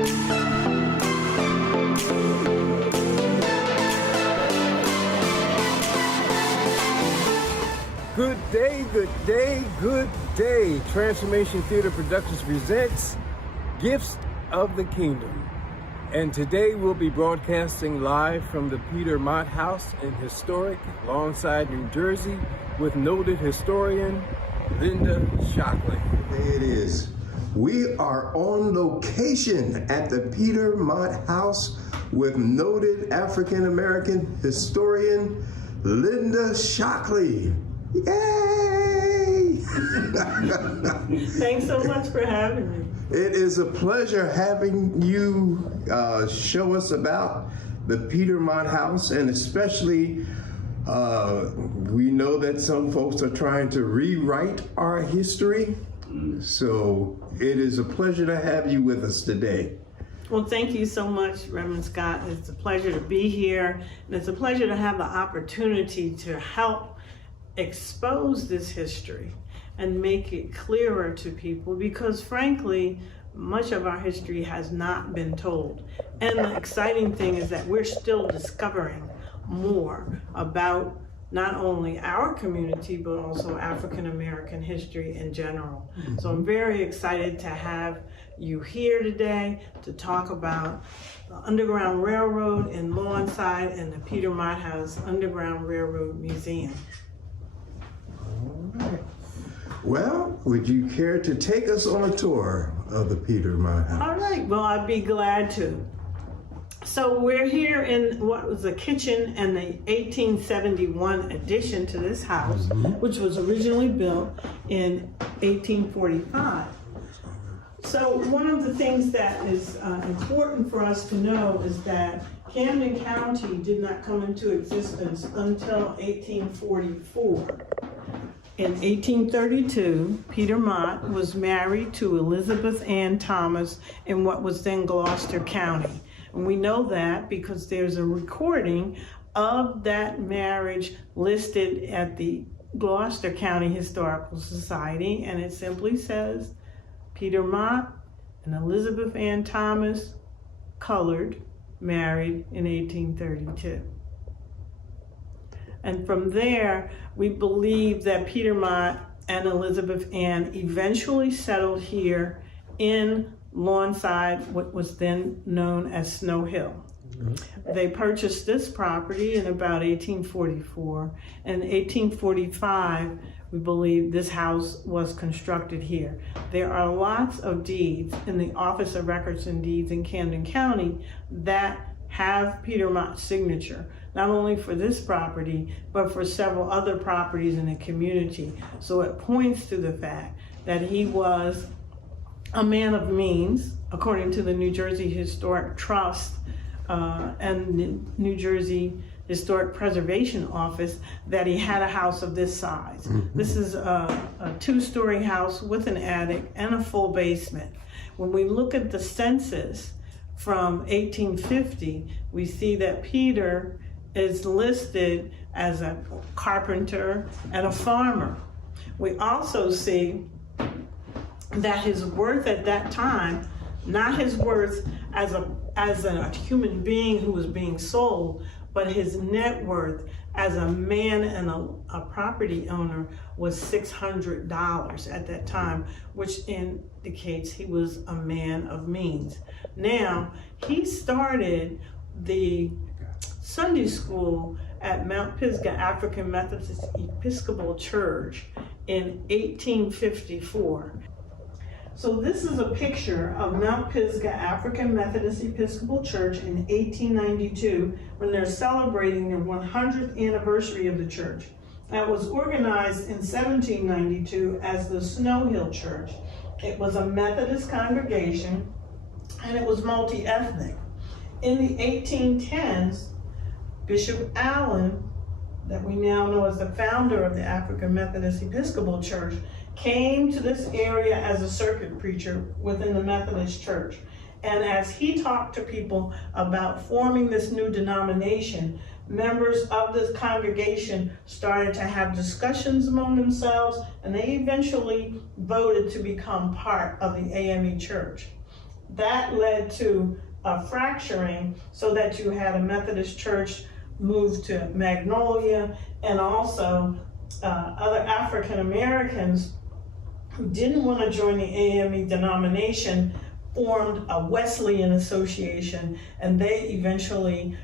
Good day, good day, good day. Transformation Theater Productions presents Gifts of the Kingdom. And today we'll be broadcasting live from the Peter Mott House in historic Lawnside, New Jersey, with noted historian Linda Shockley. There it is. We are on location at the Peter Mott House with noted African-American historian Linda Shockley. Yay! Thanks so much for having me. It is a pleasure having you show us about the Peter Mott House, and especially we know that some folks are trying to rewrite our history. So it is a pleasure to have you with us today. Well, thank you so much, Reverend Scott. It's a pleasure to be here, and it's a pleasure to have the opportunity to help expose this history and make it clearer to people, because frankly, much of our history has not been told. And the exciting thing is that we're still discovering more about not only our community, but also African American history in general. So I'm very excited to have you here today to talk about the Underground Railroad in Lawnside and the Peter Mott House Underground Railroad Museum. Well, would you care to take us on a tour of the Peter Mott House? All right, well, I'd be glad to. So we're here in what was the kitchen and the 1871 addition to this house, which was originally built in 1845. So one of the things that is important for us to know is that Camden County did not come into existence until 1844. In 1832, Peter Mott was married to Elizabeth Ann Thomas in what was then Gloucester County. And we know that because there's a recording of that marriage listed at the Gloucester County Historical Society, and it simply says, Peter Mott and Elizabeth Ann Thomas, colored, married in 1832. And from there, we believe that Peter Mott and Elizabeth Ann eventually settled here in Lawnside, what was then known as Snow Hill. They purchased this property in about 1844. And in 1845, we believe this house was constructed here. There are lots of deeds in the Office of Records and Deeds in Camden County that have Peter Mott's signature, not only for this property, but for several other properties in the community. So it points to the fact that he was a man of means, according to the New Jersey Historic Trust and the New Jersey Historic Preservation Office, that he had a house of this size. This is a two-story house with an attic and a full basement. When we look at the census from 1850, we see that Peter is listed as a carpenter and a farmer. We also see that his worth at that time, not his worth as a human being who was being sold, but his net worth as a man and a property owner was $600 at that time, which indicates he was a man of means. Now, he started the Sunday school at Mount Pisgah African Methodist Episcopal Church in 1854. So this is a picture of Mount Pisgah African Methodist Episcopal Church in 1892 when they're celebrating their 100th anniversary of the church. That was organized in 1792 as the Snow Hill Church. It was a Methodist congregation and it was multi-ethnic. In the 1810s, Bishop Allen, that we now know as the founder of the African Methodist Episcopal Church, came to this area as a circuit preacher within the Methodist Church. And as he talked to people about forming this new denomination, members of this congregation started to have discussions among themselves, and they eventually voted to become part of the AME Church. that led to a fracturing so that you had a Methodist church move to Magnolia, and also other African Americans who didn't want to join the AME denomination formed a Wesleyan association, and they eventually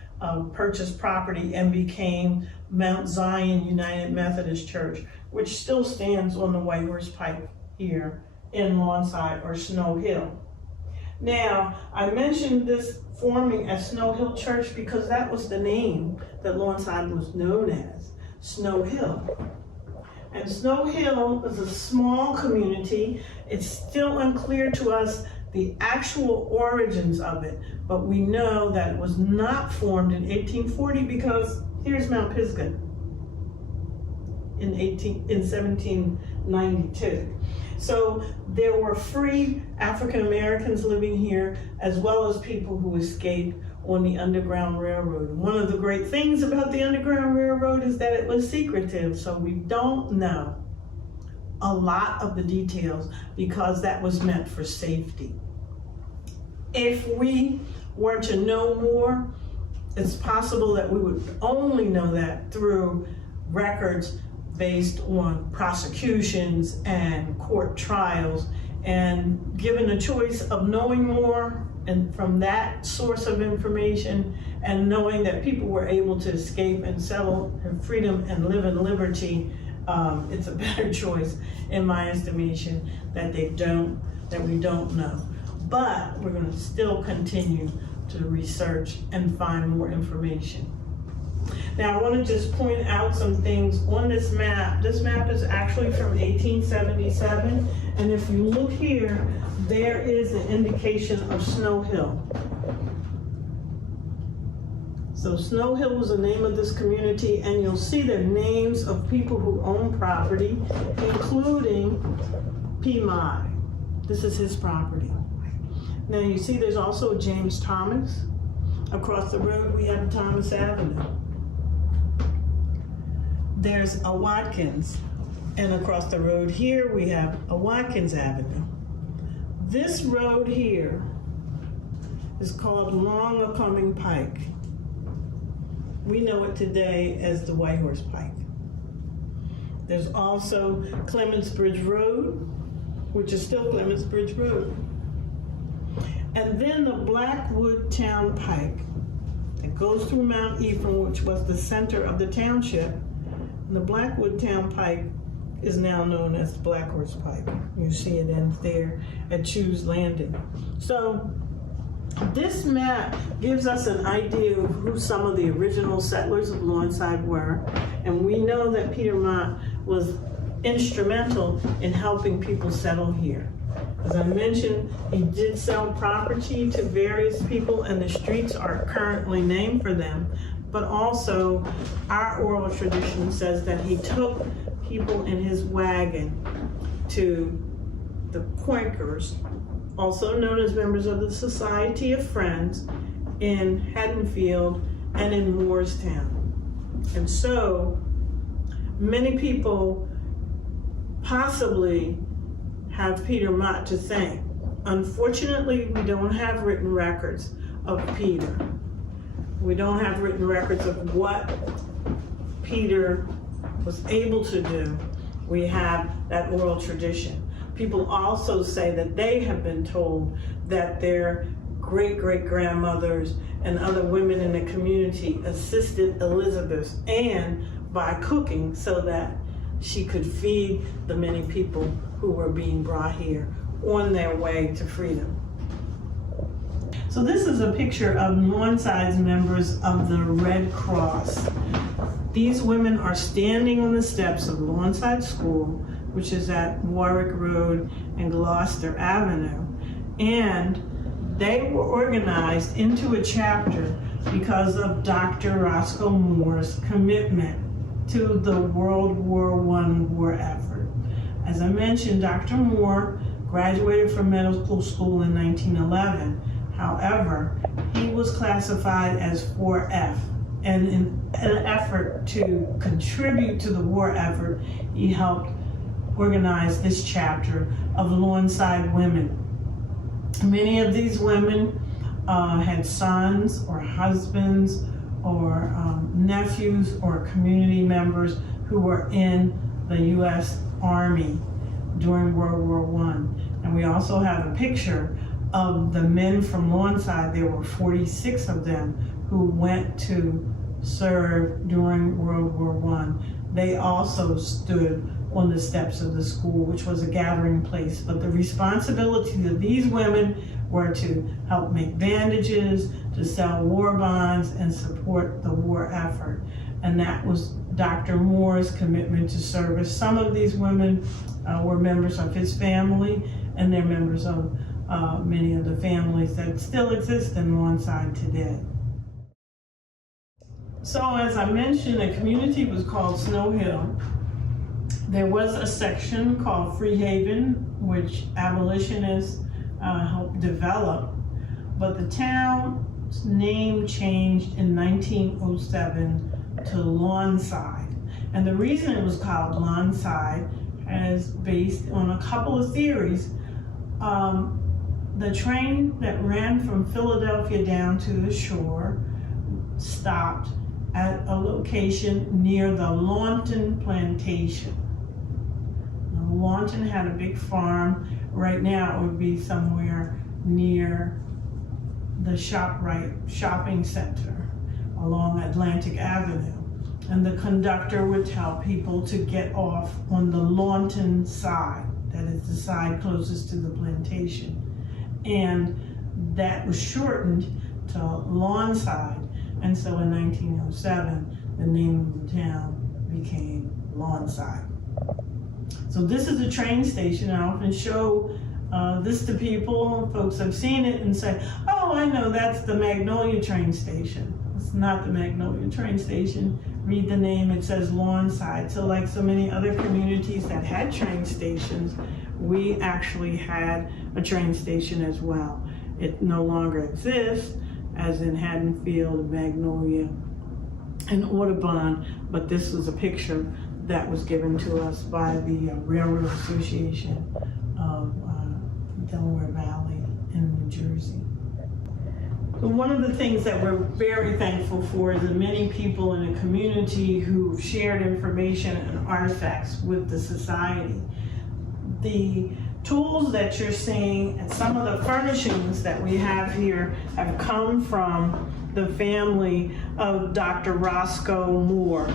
purchased property and became Mount Zion United Methodist Church, which still stands on the Whitehorse Pike here in Lawnside or Snow Hill. Now, I mentioned this forming as Snow Hill Church because that was the name that Lawnside was known as, Snow Hill. And Snow Hill is a small community. It's still unclear to us the actual origins of it, but we know that it was not formed in 1840 because here's Mount Pisgah in 1792. So there were free African Americans living here, as well as people who escaped on the Underground Railroad. One of the great things about the Underground Railroad is that it was secretive, so we don't know a lot of the details because that was meant for safety. If we were to know more, it's possible that we would only know that through records based on prosecutions and court trials. And given the choice of knowing more and from that source of information, and knowing that people were able to escape and settle in freedom and live in liberty, it's a better choice in my estimation that we don't know. But we're going to still continue to research and find more information. Now, I want to just point out some things on this map. This map is actually from 1877, and if you look here, there is an indication of Snow Hill. So Snow Hill was the name of this community, and you'll see the names of people who own property, including P. Mott. This is his property. Now you see there's also James Thomas. Across the road we have Thomas Avenue. There's a Watkins, and across the road here we have a Watkins Avenue. This road here is called Long A-Coming Pike. We know it today as the Whitehorse Pike. There's also Clements Bridge Road, which is still Clements Bridge Road. And then the Blackwood Town Pike. It goes through Mount Ephraim, which was the center of the township. And the Blackwood Town Pike is now known as the Black Horse Pike. You see it ends there at Chew's Landing. So this map gives us an idea of who some of the original settlers of Lawnside were. And we know that Peter Mott was instrumental in helping people settle here. As I mentioned, he did sell property to various people, and the streets are currently named for them. But also, our oral tradition says that he took people in his wagon to the Quakers, also known as members of the Society of Friends, in Haddonfield and in Moorestown. And so, many people possibly have Peter Mott to thank. Unfortunately, we don't have written records of Peter. We don't have written records of what Peter was able to do. We have that oral tradition. People also say that they have been told that their great-great-grandmothers and other women in the community assisted Elizabeth Ann by cooking so that she could feed the many people who were being brought here on their way to freedom. So this is a picture of Lawnside members of the Red Cross. These women are standing on the steps of Lawnside School, which is at Warwick Road and Gloucester Avenue, and they were organized into a chapter because of Dr. Roscoe Moore's commitment to the World War I war effort. As I mentioned, Dr. Moore graduated from medical school in 1911. However, he was classified as 4F, and in an effort to contribute to the war effort, he helped organize this chapter of Lawnside women. Many of these women had sons or husbands or nephews or community members who were in the U.S. Army during World War I. And we also have a picture of the men from Lawnside. There were 46 of them who went to serve during World War I. They also stood on the steps of the school, which was a gathering place. But the responsibility of these women were to help make bandages, to sell war bonds, and support the war effort. And that was Dr. Moore's commitment to service. Some of these women were members of his family, and they're members of many of the families that still exist in Lawnside today. So as I mentioned, the community was called Snow Hill. There was a section called Free Haven, which abolitionists helped develop, but the town's name changed in 1907 to Lawnside. And the reason it was called Lawnside is based on a couple of theories. The train that ran from Philadelphia down to the shore stopped at a location near the Lawnton Plantation. Now, Lawnton had a big farm. Right now it would be somewhere near the ShopRite shopping center along Atlantic Avenue. And the conductor would tell people to get off on the Lawnton side, that is the side closest to the plantation. And that was shortened to Lawnside. And so in 1907, the name of the town became Lawnside. So this is a train station. I often show this to people. Folks have seen it and say, oh, I know, that's the Magnolia train station. It's not the Magnolia train station. Read the name, it says Lawnside. So like so many other communities that had train stations, we actually had a train station as well. It no longer exists, as in Haddonfield, Magnolia, and Audubon, but this was a picture that was given to us by the Railroad Association of Delaware Valley in New Jersey. So one of the things that we're very thankful for is the many people in the community who shared information and artifacts with the society. The tools that you're seeing and some of the furnishings that we have here have come from the family of Dr. Roscoe Moore,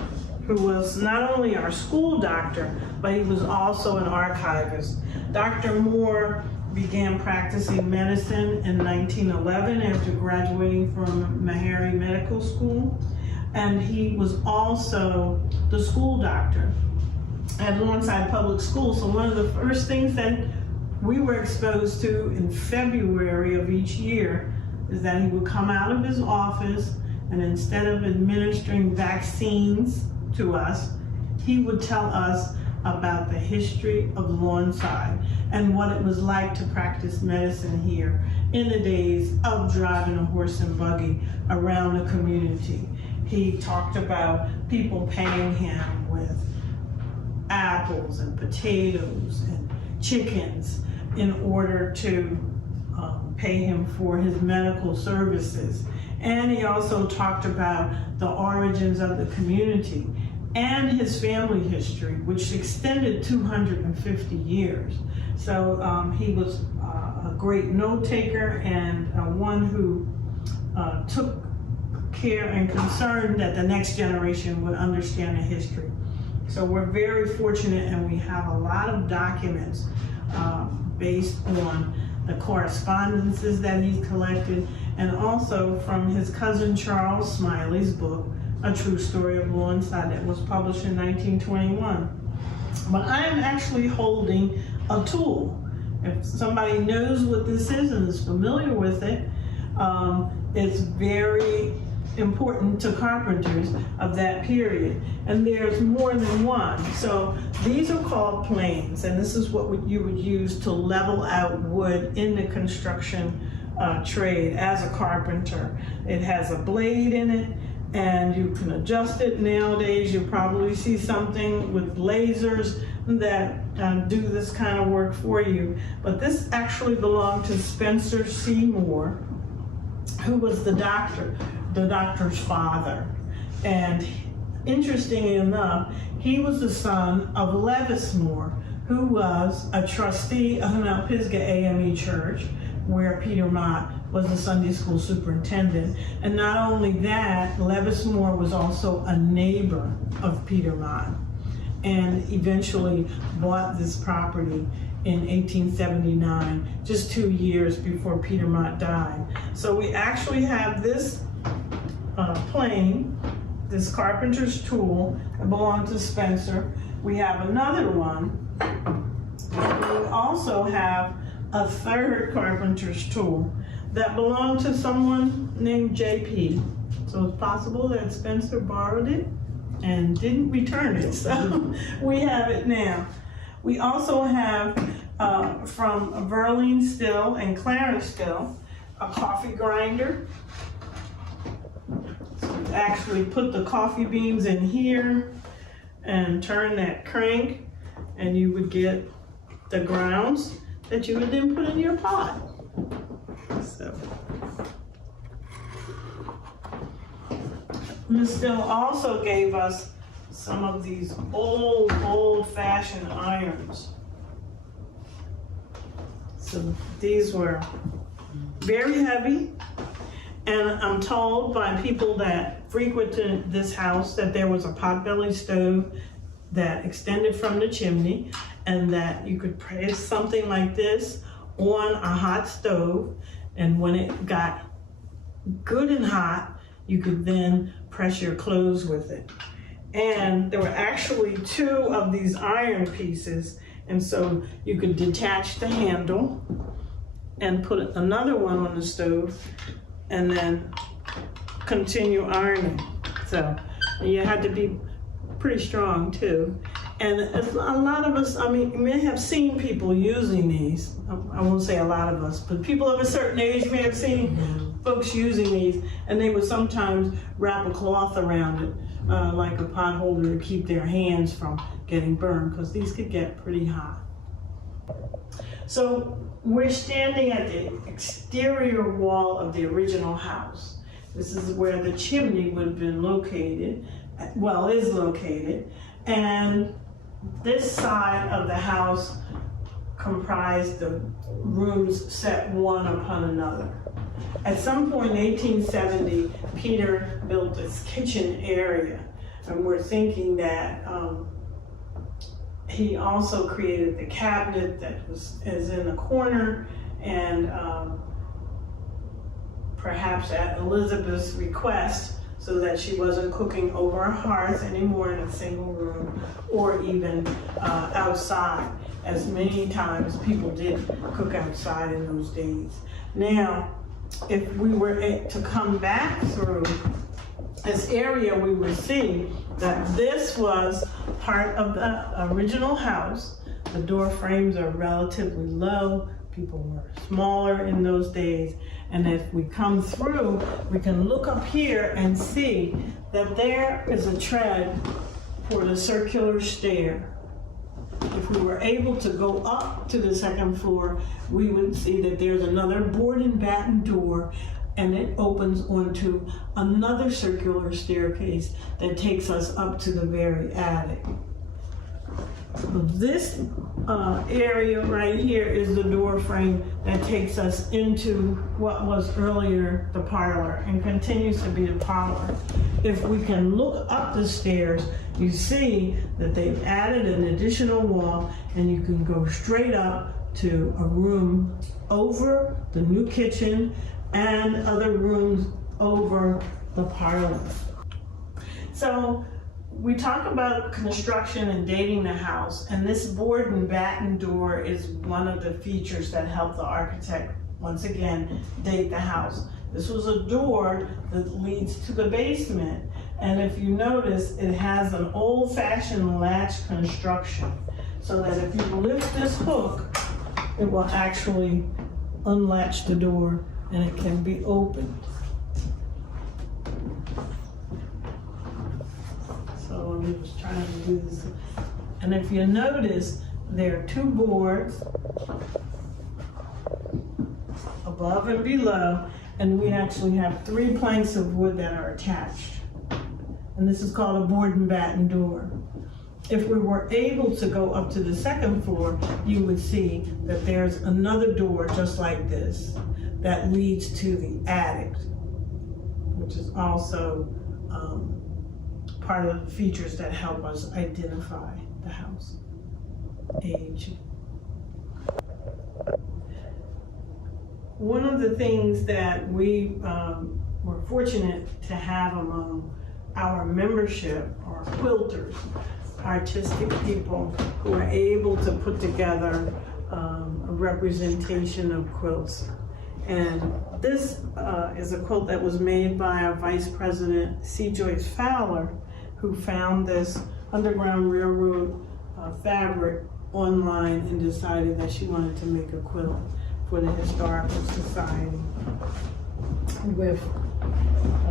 who was not only our school doctor, but he was also an archivist. Dr. Moore began practicing medicine in 1911 after graduating from Meharry Medical School, and he was also the school doctor at Lawnside Public School. So one of the first things that we were exposed to in February of each year is that he would come out of his office, and instead of administering vaccines to us, he would tell us about the history of Lawnside and what it was like to practice medicine here in the days of driving a horse and buggy around the community. He talked about people paying him with apples and potatoes and chickens in order to pay him for his medical services. And he also talked about the origins of the community and his family history, which extended 250 years. So he was a great note taker and one who took care and concern that the next generation would understand the history. So we're very fortunate, and we have a lot of documents based on the correspondences that he's collected, and also from his cousin Charles Smiley's book, A True Story of Lawnside, that was published in 1921. But I am actually holding a tool. If somebody knows what this is and is familiar with it, it's very important to carpenters of that period. And there's more than one. So these are called planes, and this is what you would use to level out wood in the construction trade as a carpenter. It has a blade in it, and you can adjust it. Nowadays, you probably see something with lasers that do this kind of work for you. But this actually belonged to Spencer Seymour, who was the doctor's father. And interestingly enough, he was the son of Levis Moore, who was a trustee of Mount Pisgah AME Church, where Peter Mott was the Sunday school superintendent. And not only that, Levis Moore was also a neighbor of Peter Mott, and eventually bought this property in 1879, just 2 years before Peter Mott died. So we actually have this plane, this carpenter's tool that belonged to Spencer. We have another one. We also have a third carpenter's tool that belonged to someone named JP. So it's possible that Spencer borrowed it and didn't return it. So we have it now. We also have from Verline Still and Clarence Still, a coffee grinder. So you actually put the coffee beans in here and turn that crank, and you would get the grounds that you would then put in your pot. So Ms. Still also gave us some of these old-fashioned irons. So these were very heavy, and I'm told by people that frequented this house that there was a potbelly stove that extended from the chimney, and that you could place something like this on a hot stove, and when it got good and hot, you could then press your clothes with it. And there were actually 2 of these iron pieces, and so you could detach the handle and put another one on the stove and then continue ironing. So you had to be pretty strong too. And a lot of us, I mean, you may have seen people using these. I won't say a lot of us, but people of a certain age may have seen folks using these, and they would sometimes wrap a cloth around it, like a pot holder, to keep their hands from getting burned, because these could get pretty hot. So we're standing at the exterior wall of the original house. This is where the chimney would have been located, well, is located, and this side of the house comprised the rooms set one upon another. At some point in 1870, Peter built this kitchen area, and we're thinking that he also created the cabinet that is in the corner, and perhaps at Elizabeth's request, so that she wasn't cooking over a hearth anymore in a single room, or even outside, as many times people did cook outside in those days. Now, if we were to come back through this area, we would see that this was part of the original house. The door frames are relatively low. People were smaller in those days. And if we come through, we can look up here and see that there is a tread for the circular stair. If we were able to go up to the second floor, we would see that there's another board and batten door, and it opens onto another circular staircase that takes us up to the very attic. This area right here is the door frame that takes us into what was earlier the parlor and continues to be the parlor. If we can look up the stairs, you see that they've added an additional wall, and you can go straight up to a room over the new kitchen and other rooms over the parlor. So we talk about construction and dating the house, and this board and batten door is one of the features that helped the architect, once again, date the house. This was a door that leads to the basement, and if you notice, it has an old-fashioned latch construction, so that if you lift this hook, it will actually unlatch the door and it can be opened. Shockley was trying to do this. And if you notice, there are two boards above and below, and we actually have 3 planks of wood that are attached. And this is called a board and batten door. If we were able to go up to the 2nd floor, you would see that there's another door just like this that leads to the attic, which is also part of the features that help us identify the house. Age. One of the things that we were fortunate to have among our membership are quilters, artistic people who are able to put together a representation of quilts. And this is a quilt that was made by our Vice President C. Joyce Fowler, who found this Underground Railroad fabric online and decided that she wanted to make a quilt for the Historical Society with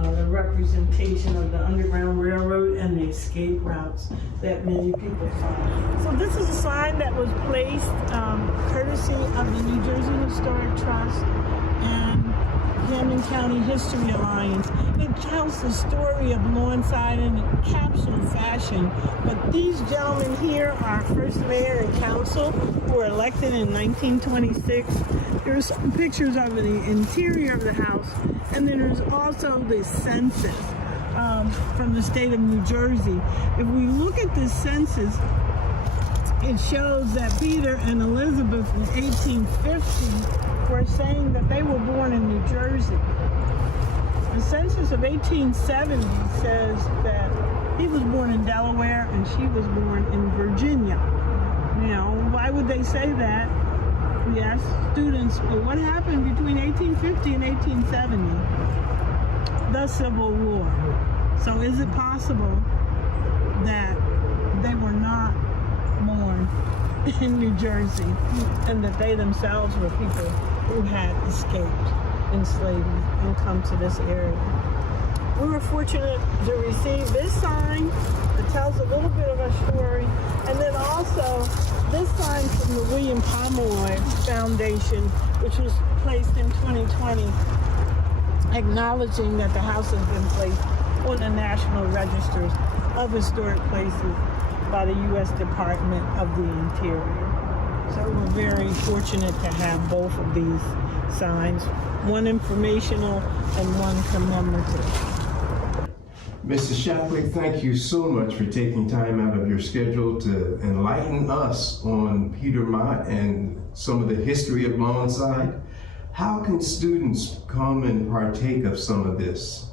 the representation of the Underground Railroad and the escape routes that many people follow. So this is a sign that was placed courtesy of the New Jersey Historic Trust and Camden County History Alliance. It tells the story of Lawnside in a capsule fashion, but these gentlemen here are first mayor and council who were elected in 1926. There's some pictures of the interior of the house, and then there's also the census from the state of New Jersey. If we look at the census, it shows that Peter and Elizabeth in 1850 were saying that they were born in New Jersey. The census of 1870 says that he was born in Delaware and she was born in Virginia. You know, why would they say that? We asked students, well, what happened between 1850 and 1870? The Civil War. So is it possible that they were not born in New Jersey and that they themselves were people who had escaped enslavement and come to this area? We were fortunate to receive this sign that tells a little bit of our story, and then also this sign from the William Pomeroy Foundation, which was placed in 2020, acknowledging that the house has been placed on the National Registers of Historic Places by the U.S. Department of the Interior. So we're very fortunate to have both of these signs, one informational and one commemorative. Mrs. Shockley, thank you so much for taking time out of your schedule to enlighten us on Peter Mott and some of the history of Lawnside. How can students come and partake of some of this?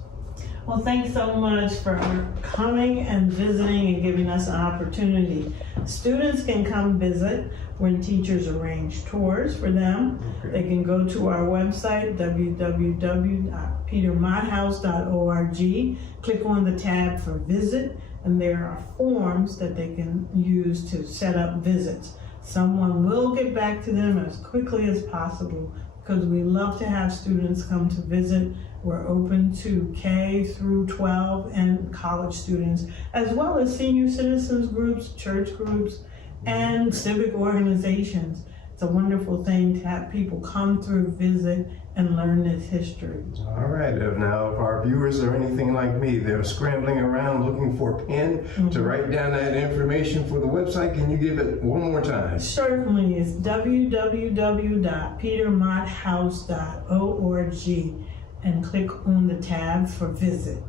Well, thanks so much for coming and visiting and giving us an opportunity. Students can come visit when teachers arrange tours for them. Okay. They can go to our website, www.petermotthouse.org, click on the tab for visit, and there are forms that they can use to set up visits. Someone will get back to them as quickly as possible because we love to have students come to visit. We're open to K through 12 and college students, as well as senior citizens groups, church groups, and civic organizations. It's a wonderful thing to have people come through, visit, and learn this history. All right, now if our viewers are anything like me, they're scrambling around looking for a pen to write down that information for the website. Can you give it one more time? Certainly, it's www.petermotthouse.org and click on the tab for visit.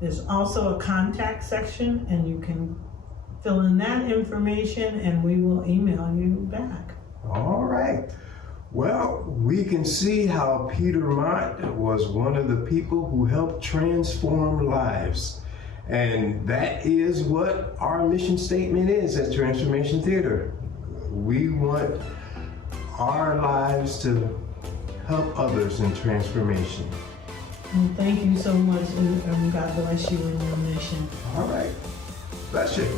There's also a contact section and you can fill in that information and we will email you back. All right. Well, we can see how Peter Mott was one of the people who helped transform lives. And that is what our mission statement is at Transformation Theater. We want our lives to help others in transformation. Well, thank you so much, and God bless you in your mission. All right. Bless you.